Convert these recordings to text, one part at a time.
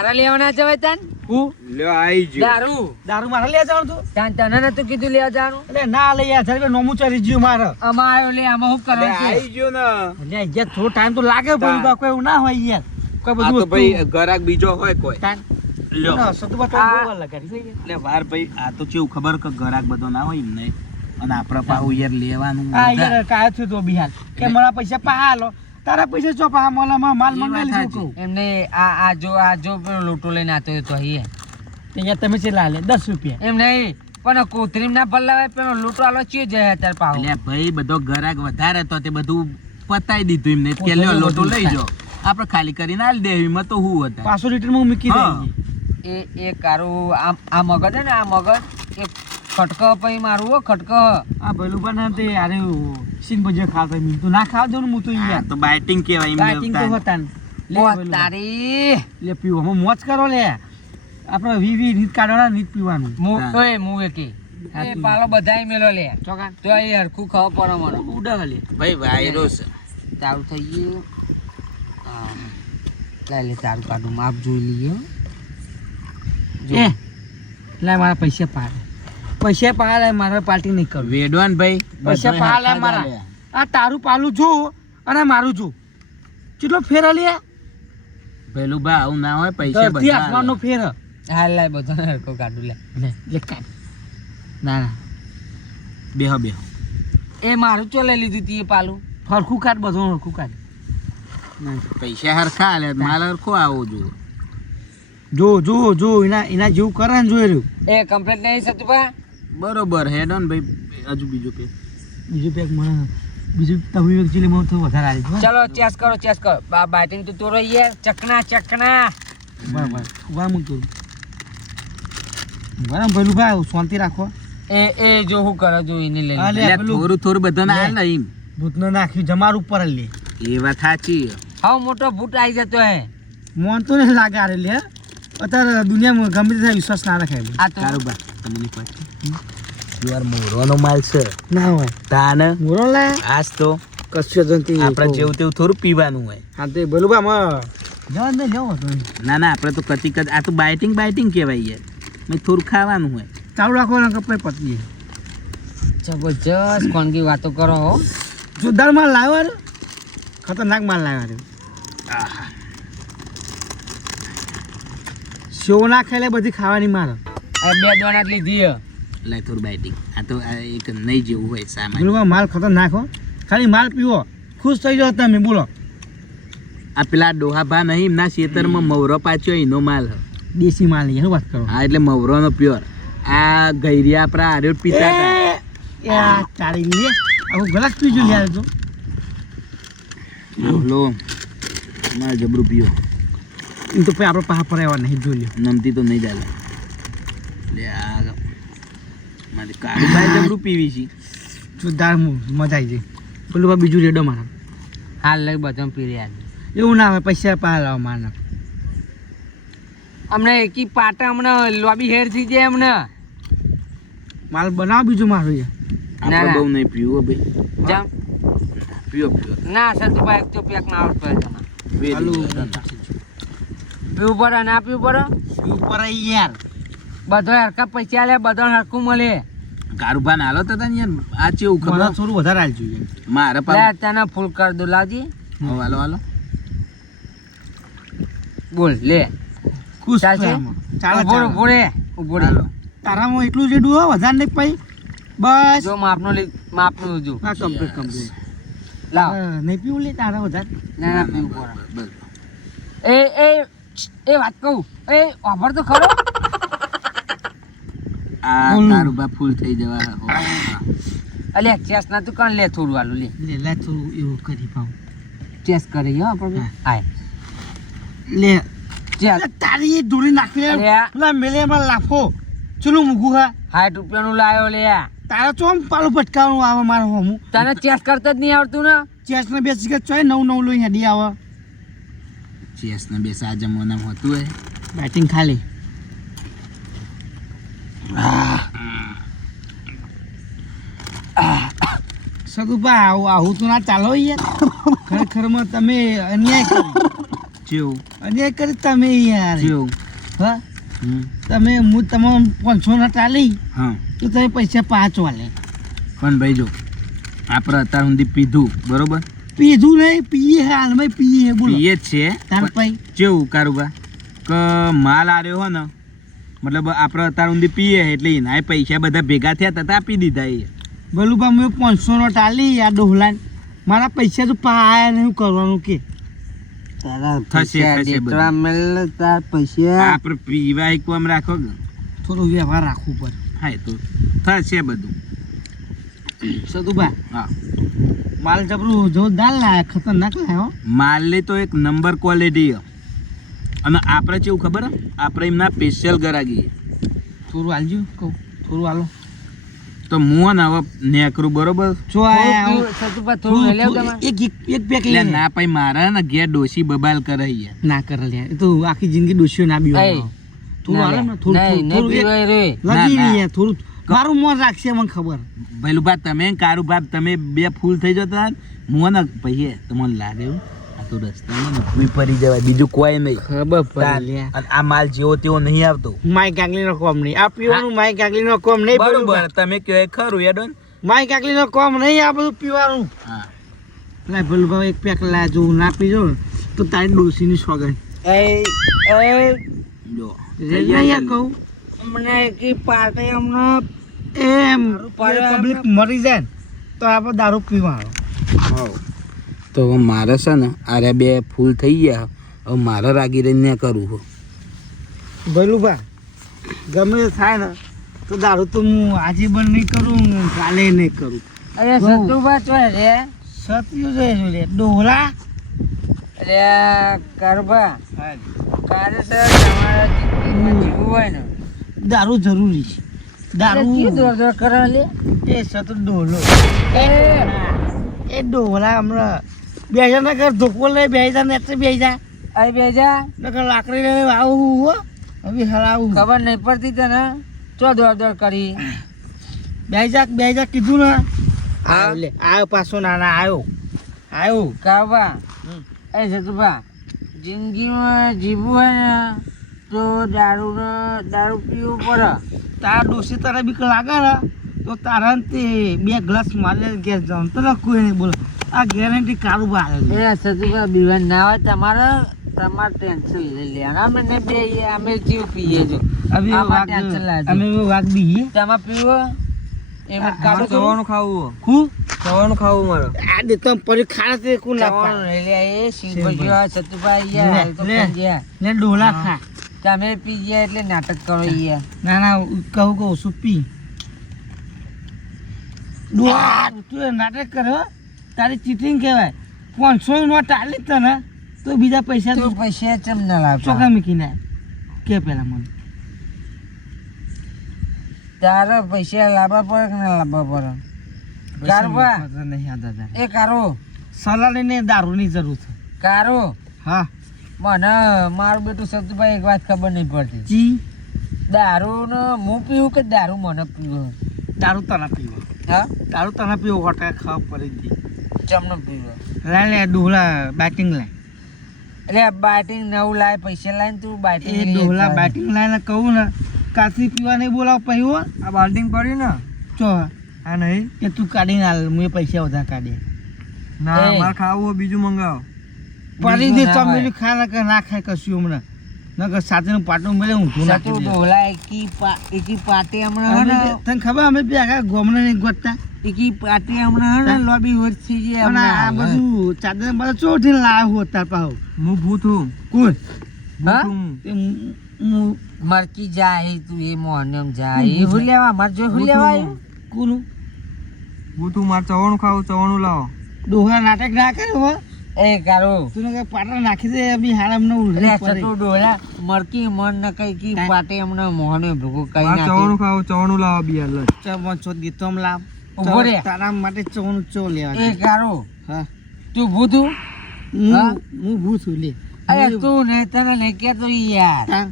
મારા લેવાના જવાય તાન હું લ્યો આઈ જો દારૂ મારે લઈ જવાનું તું તાન તને નતું કીધું લેવા જવાનું એટલે ના લઈ યાર જરી નોમું ચરી જ્યું મારે આમાં આવ્યો લે આમાં શું કરવાનું છે? આઈ જો ને એટલે યાર થોડો ટાઈમ તો લાગે ભાઈ બા કોઈ એવું ના હોય યાર કોઈ આ બધું તો ભાઈ ગરાક બીજો હોય કોઈ ટાઈમ લ્યો ના સતુબા તો બોલ લગાડી એટલે વાર ભાઈ આ તો કેવું ખબર કે ગરાક બધો ના હોય એમને અને આપણા પાહુ યાર લેવાનું આ યાર કાય થયું તો બિહાર કે મારા પૈસા પા લો તારા પૈસા ચો પા મોલામાં માલ મંગાવી લીધું કહું એમને આ જો પેલો લોટો લઈને આતો હતો અહીં તે યાર તમે ચેલા લે 10 રૂપિયા એમ નહીં પણ કોથરીમ ના ભલાવે પેલો લોટો આલો ચીયો જાય અત્યારે પાવ એટલે ભાઈ બધો ગરાક વધારે તો તે બધું પતાઈ દીધું એમને કે લ્યો લોટો લઈ જાઓ આપણે ખાલી કરીને આલ દે એમાં તો હું હતા 500 લીટર માં મૂકી દે એ કારું આ મગજ હે ને આ મગજ એ ખટકો પછી મારું હો ખટકો આ ભલું પણ તે અરે સીન બજે ખાતા મી તો ના ખાવ દઉં હું તો યાર તો બાઇટિંગ કેવાય બાઇટિંગ તો એમને હોતા ને લે ઓ ભલું તારી લે પીવો હું મોજ કરો લે આપણે વી નીત કાઢવાના નીત પીવાનું મુએ કે એ પાલો બધાય મેલો લે ચોકાન તો એ હરખું ખાવ પડે મને ઉડા લે ભાઈ વાયરસ તારું થઈ ગયું હા લે તારું કાઢું માપ જોઈ લઈએ એ લે મારા પૈસા પાલે મારા પાર્ટી નહીં કરું વેડવાન ભાઈ પૈસા પાલે મારા આ તારું પાલું જો અને મારું જો કેટલો ફેર લે પેલું બા આવું ના હોય પૈસા ધરતી બધા આસમાનનો ફેર હા લે બધાને હરખું કાઢું લે કાઢ ના બેહો એ મારું ચો લઈ લીધું તી એ પાલું હરખું કાઢ બધું હરખું કાઢ પૈસા હરખા લે માલ હરખો આવો જો એના જેવું કરે ને જોઈ રહ્યું એ કમ્પ્લીટ નહીં થતું પા બરોબર હેડ ઓન ભાઈ હજુ બીજું પે બીજું પેક મને બીજું તમે એકચ્યુઅલી મને થોડું વધારે આવી ચલો ચેસ કરો બેટિંગ તો તોરો યાર ચકના બરાબર ઉભા મૂક્યું બરાબર ભલું ભાઈ શાંતિ રાખો એ જો હું કરે જો એને લઈ હા, લે. એટલે પેલું થોડું બધાને આલ ને એમ ભૂતને નાખ્યું જમાર ઉપર લે એ વાત સાચી હા મોટો ભૂત આવી જતો હે મોન તો નહીં લાગે આરે લે અત્યારે દુનિયામાં ગમે તે થાય વિશ્વાસ ના રખાય આ તો તારું બા તમને પાછી યાર મોરોનો માલ છે ના હોય તાને મોરો લે આજ તો કશું તો નથી આપણે જેવું તેવું થોડું પીવાનું હોય હા તે ભલું બા માં જવા દે લેવો તો ના આપણે તો કતી આ તો બાઇટિંગ કહેવાય યાર મેં થોડું ખાવાનું હોય ચાલુ રાખો ને કપડે પતી જબરજસ્ત કોણગી વાતો કરો હો જોરદાર માલ લાવ્યો રે ખતરનાક માલ લાવ્યો રે શો ના ખાઈ લે બધી ખાવાની મારે આ બે દોણા જ લીધી હે. લે થોડું બાઇટિંગ આ તો આ એક નહીં જેવું હોય સામાન બોલો માલ ખતરનાક હો ખાલી માલ પીવો ખુશ થઈ જાઓ તમે બોલો આ પેલા ડોહાભા નહીં એમના ખેતરમાં મવરો પાછો એનો માલ હ દેશી માલ ની શું વાત કરો હા એટલે મવરોનો પ્યોર આ ગૈરિયા આપણા આર્યો પીતા હતા એ ચાલી લે આવું ગલાસ પીજો લે તો લો માર જબરું પીઓ એમ તો પછી આપણે પાહા પર આવવા નહીં જોઈ લ્યો નમતી તો નહીં ચાલે લે આ મારી કાળુભાઈ જબરું પીવી છે જોરદાર મજા આવી જાય પેલું બા બીજું રેડો મારા હાલ લઈ બધા પી રહ્યા એવું ના હોય પૈસા પાહા લાવો મારા અમને એકી પાટા હમણાં લોબી હેર થઈ જાય અમને માલ બનાવો બીજું મારું યાર આપણે ના. બહુ નહીં પીવું ભાઈ જામ પીઓ ના સતુભાઈ તો પેક ના આવડતો હોય હાલું પીવું પડે ના પીવું પડે ઉપર યાર બધો હરખા પૈસા લે બધો હરખું મળે કારુભા નાલો તો યાર આ ચેવું મને ખબર થોડું વધારે આલજો યાર મારે લે પા તને ફૂલ કર દો લાવજી હાલો બોલ લે ખુશ ચાલશે? ચાલે ઉભો રે હાલો તારામાં એટલું જ રેડું હો વધારે નહીં પઈ બસ જો માપનું જો આ કમ્પ્લીટ લાવ નહીં પીવું લે તારા વધારે ના ના પીવું પડે બસ એ વાત કહું એ ઓફર તો ખરો આ કારુભા ફૂલ થઈ જવા અલે ચેસ ના તું કાન લે થોડું આલું લે લે લે થોડું એવું કરી પાઉં ચેસ કરી હો આપણે હા. આય લે ચેસ તારી એ ધૂળી નાખી અરે લે આ. પેલા મેલેમાં લાફો ચલું મૂકું હા 60 રૂપિયાનું લાયો લે તારા ચોમ પાલું પટકાવવાનું આવે મારે હોમું તને ચેસ કરતા જ નહીં આવડતું ને ચેસ ને બે સિગરેટ ચોય નવ લોહી હેડી આવે ચેસ ને બે સા જમવાના હતું હે બેટિંગ ખાલી સગુભા આવું તો ના ચાલો યાર ખરેખરમાં તમે અન્યાય કરી જેવું અને એ કરી તમે યાર જેવું હા હમ તમે હું તમામ 500 ના ટાલી હા તો તમે પૈસા 5 વાલે પણ ભાઈ જો આપણે અત્યાર સુધી પીધું બરોબર પીધું નહીં પીએ હાલમાં પીએ બોલો પીએ જ છે તાર પછી કેવું કારુબા કે માલ આર્યો હો ને મતલબ આપણે અત્યાર સુધી પીએ એટલે એના પૈસા બધા ભેગા થયા હતા આપી દીધા એ બોલું મેં 500 નો ટાલી આ ડોહલાન મારા પૈસા તો પાયા નહીં કરવાનું કે થશે પૈસા આપણે પીવા એકવામ રાખો કે થોડો વ્યવહાર રાખવું પડે હા એ તો થશે બધું સદુબા હા માલ જબરું જોરદાર લાયા ખતરનાક લાયો માલની તો એક નંબર ક્વોલિટી અને આપણે કેવું ખબર હે? આપણે એમના સ્પેશિયલ ગરાગી થોડું હાલજો કહું થોડું હાલો તો હું ને હવે નેકરું બરોબર જો થોડું લઈ આવ તમે. એક પેક એટલે લે ના પછી મારે ને ઘેર ડોશી બબાલ કરે યાર ના કરે લે એ તો આખી જિંદગી ડોસ્યો ના બીવા એય, થોડું હાલે ને થોડું નહીં, નહીં થોડું પીવાય રે. લગી ના, ના. યાર થોડું મારું મોન રાખશે મને ખબર ભઈલું બા તમે ને કારું બાપ તમે બે ફૂલ થઈ જતા હું ને પછી તમને લાગે એવું આ તો રસ્તામાં ને ભૂઈ પડી જવાય બીજું કોઈ નહીં ખબર તાર. અને આ માલ જેવો તેવો નહીં આવતો માય કાકલી નો કોમ નહીં આ પીવાનું માય કાકલી નો કોમ નહીં બરોબર તમે કહો એ ખરું એડોન માય કાકલી નો કોમ નહીં આ બધું પીવાનું હા લા ભલું ભાઈ એક પેક લા જો ના પીજો ને તો તારી ડોસી ની સોગન જો યાર કહું અમને કી પાર્ટી અમને એમ પાડે પબ્લિક મરી જાય ને તો આપણે દારૂ પીવાનો તો હવે મારે છે ને આરે બે ફૂલ થઈ ગયા હવે મારે રાગી રહીને કરવું હો ભલું ભા ગમે તે થાય ને તો દારૂ તો હું આજે બંધ નહીં કરું કાલે નહીં કરું અરે સતુભા ચોય રે સત્યું છે લે ડોહલા અરે કરભા કારે સર તમારા જિંદગીમાં જીવવું હોય ને દારૂ જરૂરી છે દારૂ દોર દોર કરો લે એ સતુ ડોહલો એ ડોહલા હમણાં બે હજાર ઘર ધોકો લઈ 2000 ને એટલે 2000 અરે બેજા નકર લાકડી લઈને આવું હો હવે હરાવું ખબર નહીં પડતી તને ચો દોર દોર કરી 2000 કીધું ને હા. આયો લે આયો પાછો નાના આયો કાબા એ સતુભા જિંદગીમાં જીવવું હોય ને તો દારૂ પીવું પડે તારા ડોસી તારા બીક લાગે ને તો તારા ને તે 2 ગ્લાસ મારે ઘેર જાઉં તો કોઈ નહીં બોલો આ ગેરંટી કારોબાર આવે એ સતુભા બીવાન ના હોય તમારે ટેન્શન લઈ લે અમે ને બે અમે જીવ પીએ છો હવે આમાં ટેન્શન લાગે અમે વાગ બીએ તમે પીવો એમાં કાઢો ખાવું હું ખાવાનું ખાવું મારો આ દે તમ પરી ખાના તે કોણ ના ખાવાનું લઈ લે એ સિંગલ જો સતુભાઈ યાર હાલ તો લે. ખાઈ ગયા. ને ડોલા ખા તમે પી ગયા એટલે નાટક કરો યાર ના કહું શું પી ડોલા તું એ નાટક કરો તારી ચીટિંગ કહેવાય 500 નો ટાલી તને તો બીજા પૈસા તું પૈસા ચમ ના લાવતો ચોકા મૂકીને કે પેલા મને તારા પૈસા લાવવા પડે કે ના લાવવા પડે કારવા નહીં યાદ હતા એ કારો સલાડ ને દારૂની જરૂર છે કારો હા મને મારું બેટું સતુભાઈ એક વાત ખબર નહીં પડતી જી દારૂ ને હું પીવું કે દારૂ મને પીવું દારૂ તને પીવો હા દારૂ તને પીવો હોટલ ખાવા પડી ગઈ ચમનો પીવો લે ડોલા બેટિંગ લે એટલે બાટિંગ નવું લાય પૈસા લાય તું એ બાટિંગ ડોલા બેટિંગ લાઈને કહું ને કાથી પીવા નહીં બોલાવ પછી હો આ બાલ્ટિંગ પડ્યું ને ચો આ નહીં એ તું કાઢીને હાલ હું એ પૈસા બધા કાઢી ના, મારે ખાવું બીજું મંગાવો બીજું પડી દે ના ચમ હોય. બીજું ખા કે ના ખાય કશું હમણાં નકર સાથેનું પાટું મળે ઊંધું નાખી સતુ દે ડોલા એકી પાટી હમણાં હે અમે ને બે- તને ખબર અમે બે આખા ગોમડા નહીં ગોતતા એકી પાટી હમણાં હે ને લોબી વરસી જે અને આ હમણાં બધું ચાદર બધા ચોઠીને લાવ્યો હો તાર પાહો હું ભૂત હું કોણ હા? તે હું મરકી જાય તું એ મોહનમ જાય એ હું લેવા માર જો હું લેવા આવ્યું? કોનું તું મારે ચવાણું ખાવું ચવાણું લાવો ડોહા નાટક ના કર્યો હો એ કારો તું કે પાટા નાખી દે બી હાલ અમને લે ઉલરી સતુ ડોલા મરકી મન ન કઈ કી પાટી હમણાં મોહને ભૂકો કઈ મારે નાખી ચવાણું ખાવું ચવાણું લાવો બી હાલ જ. ચમન ચોથ ગીતોમ લાવ ઉભો રે. તારા માટે ચોનું ચો લેવા એ કારો હા તું ભૂતું હા? હું ભૂત છું લે અરે તું ને તને નહીં કેતો યાર તાર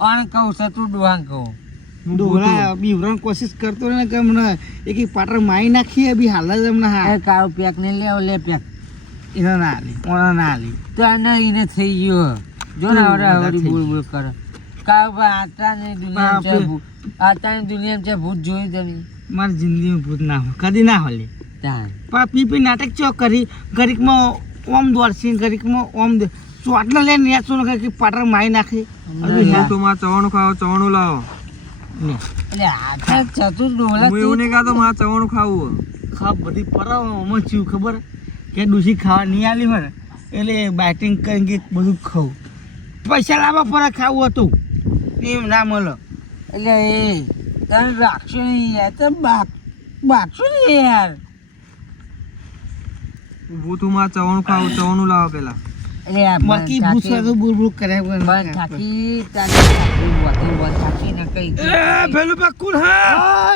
આણ કહું સતુ ડોહાન કહું ડોહલા બીવરણ કોશિશ કરતો ને કે મને એક પાટર મારી નાખીએ બી હાલ જ હમણાં હા એ કારો પેક ને લે પેક એને ના આલી ઓના ના આલી તો આને એને થઈ ગયો જો ને હમ, આવડે થઈ બોલ ગયું. બોલ કરે કા ભાઈ આતાની દુનિયા છે બાપરે. ભૂત આતાની દુનિયા છે ભૂત જોયું તમે મારી જિંદગીમાં ભૂત ના હોય કદી ના હોય તાન પણ પી નાટક ચો કરી ઘડીકમાં ઓમ દોડશી ઘડીકમાં ઓમ ચોટલા લઈને નેચો નાખે કે પાટર મારી નાખે હું તો માર ચવાણું ખાવ ચવાણું લાવો એટલે આતા ચતુર ડોલા હું એવું નહીં કહેતો માર ચવાણું ખાવું ખબ બધી પરાવમાં ચીવ ખબર કે ડૂસી ખાવા નહીં આલી હોય ને એટલે બેટિંગ કરીને કે બધું ખાવું પૈસા લાવવા પર ખાવું હતું એમ ના મળે એટલે એ તમે રાખશો નહીં યાર તમે બાકશો નહીં યાર હું તું માર ચવાણું ખાવું ચવાણું લાવો પેલા એટલે આ બાકી ભૂસા તો બુરબુર કર્યા બંધ થાકી તારી થાકી બંધ થાકી ને કઈ પેલું પક્કું હા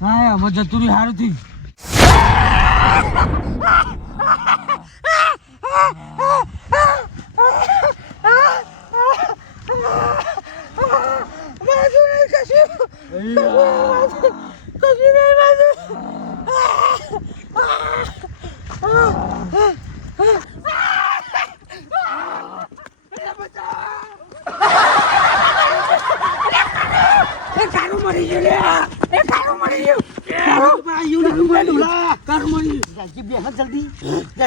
હા હવે જતું રહ્યું સારું થયું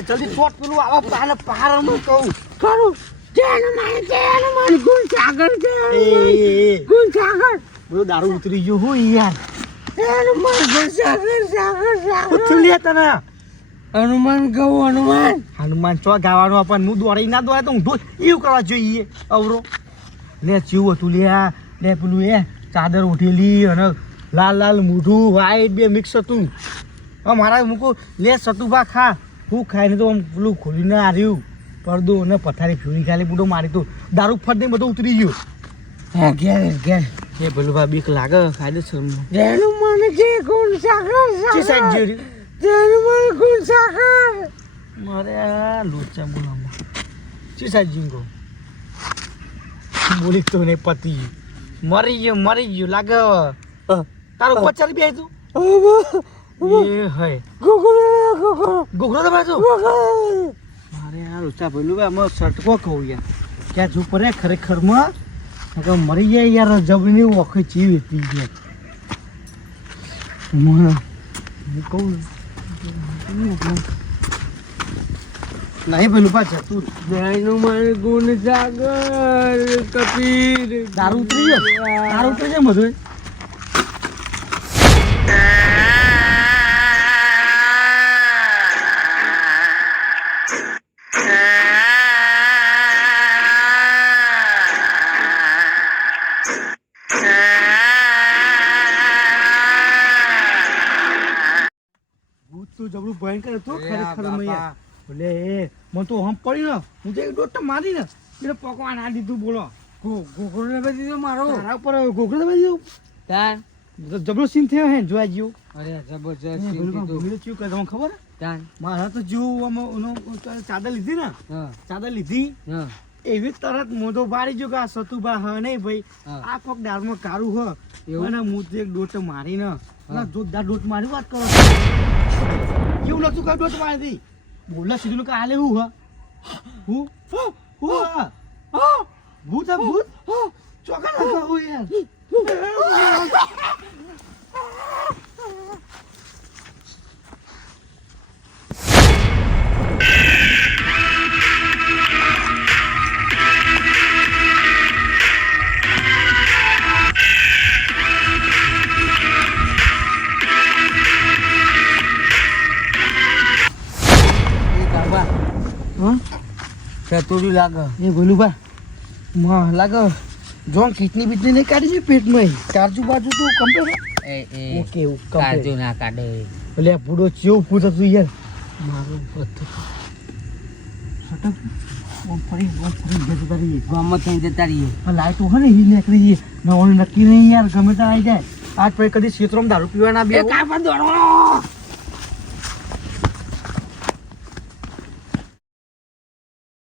જલ્દી શોટ પેલું આવા પાને પહાડ અમે કહું ખરું ગુણ સાગર છે ગુણ સાગર બધું દારૂ ઉતરી ગયું હું યાર હનુમાન કહું હનુમાન ચો ગાવાનું આપણને હું દોડી ના દોડે તો હું એવું કરવા જોઈએ અવરો લે ચીવું હતું લે પેલું એ ચાદર ઉઠેલી અને લાલ લાલ મૂઠું વાઈટ બે મિક્સ હતું મારા મૂકું લે સતુભા ખા હું ખાઈને તો આમ પેલું ખોલીને આવ્યું પડદો અને પથારી ફ્યુરી ખાલી બુડો મારી તો દારૂ ફટ દઈને બધું ઉતરી ગયું હા ઘેર એ પેલું ભા બીક લાગે કાયદેસર જેનું મને જે ગુણ સાગર જેનું મને ગુણ સાગર મારે આ લોચા બોલામાં ચી સાઈડ જીંગો બોલી તો ને પતિ મરી ગયો લાગે તારું પચારી બે તું એ હય ગોગરો તો બાજુ મારે આ લોચા પેલું આમાં સટકો કહું યાર ક્યાં જો પડે ખરેખરમાં મરી જાય યાર જબની વખત ચીવી પી ગયા હું કહું નહીં પેલું પાછા તું જયનું મારે ગુણ સાગર કપીર દારૂ ઉતરી જાય બધું જબરું ભયંકર હતું ખરેખર બોલે મને તો હમ પડી ને હું તો એક દોટ મારી ને એટલે પકવાન આ દીધું બોલો ગોગરો દબાઈ દીધો મારો તારા ઉપર ગોગરો દબાઈ દીધું તાન જબરો સીન થયો હે જોવા જેવું અરે જબરજસ્ત સીન કે તમને ખબર તાન મારા તો જેવું ચાદર લીધી ને ચાદર લીધી એવી તરત મોઢો બાળી ગયો કે આ સતુભા હ નહીં ભાઈ આ કોક દાળમાં કારું હ અને હું તો એક દોટ મારી ને જોરદાર દોટ મારી વાત કરો એવું નતું કઈ દોટ મારી હતી બોલા સીધું કે આલે હું હું ભૂત ચોકા ના કહું યાર ચતુરી લાગે એ ભોલુભા માં લાગે જો કિડની બીટની નહીં કાઢી છે પેટમાં કાજુ બાજુ તો કમ્પ્લીટ ઓકે કાજુ ના કાઢે એટલે પૂરો ચેવું પૂછ હતું યાર મારું પથ્થર સટક ઓમ ફરી જતું તારી ગામમાં થઈ જતા રહીએ આ લાઈટો હોય ને ઈ નીકળી નવાનું નક્કી નહીં યાર ગમે ત્યાં આવી જાય આજ પછી કદી ક્ષેત્રમાં દારૂ પીવાના બે કાપડ દોડો